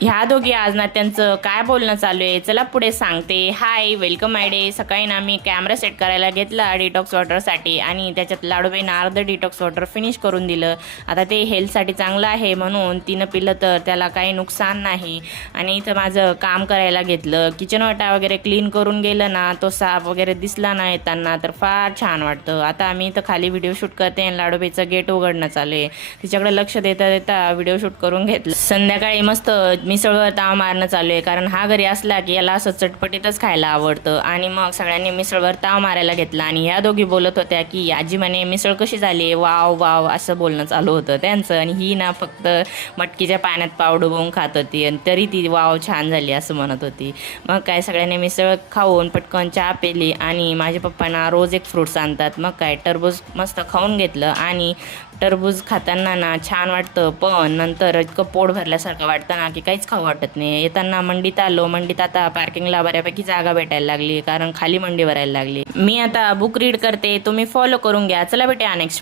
ह्या दोघी आज ना त्यांचं काय बोलणं चालू आहे चला पुढे सांगते. हाय, वेलकम माय डे. सकाळी ना मी कॅमेरा सेट करायला घेतला डिटॉक्स वॉटरसाठी आणि त्याच्यात लाडूबाईनं अर्ध डिटॉक्स वॉटर फिनिश करून दिलं. आता ते हेल्थसाठी चांगलं आहे म्हणून तिनं पिलं तर त्याला काही नुकसान नाही. आणि इथं माझं काम करायला घेतलं. किचन वाटा वगैरे क्लीन करून गेलं ना, तो साफ वगैरे दिसला ना येताना तर फार छान वाटतं. आता आम्ही इथं खाली व्हिडिओ शूट करते आणि लाडूबाईचं गेट उघडणं चालू आहे. तिच्याकडे लक्ष देता देता व्हिडिओ शूट करून घेतलं. संध्याकाळी मस्त मिसळवर ताव मारणं चालू आहे, कारण हा घरी असला की याला असं चटपटीतच खायला आवडतं. आणि मग सगळ्यांनी मिसळवर ताव मारायला घेतला आणि ह्या दोघी बोलत होत्या की आजी म्हणे मिसळ कशी झाली, वाव वाव असं बोलणं चालू होतं त्यांचं. आणि ही ना फक्त मटकीच्या पाण्यात पाव डुबवून खात होती आणि तरी ती वाव छान झाली असं म्हणत होती. मग काय सगळ्यांनी मिसळ खाऊन पटकन चहा पेली आणि माझ्या पप्पांना रोज एक फ्रूट्स आणतात. मग काय टरबूज मस्त खाऊन घेतलं आणि टरबूज खाताना ना छान वाटतं, पण नंतर इतकं पोट भरल्यासारखं वाटतं ना की काहीच खाऊ वाटत नाही. येताना मंडीत आलो. मंडीत आता पार्किंगला बऱ्यापैकी जागा भेटायला लागली, कारण खाली मंडी भरायला लागली. मी आता बुक रीड करते, तुम्ही फॉलो करून घ्या. चला भेटूया नेक्स्ट.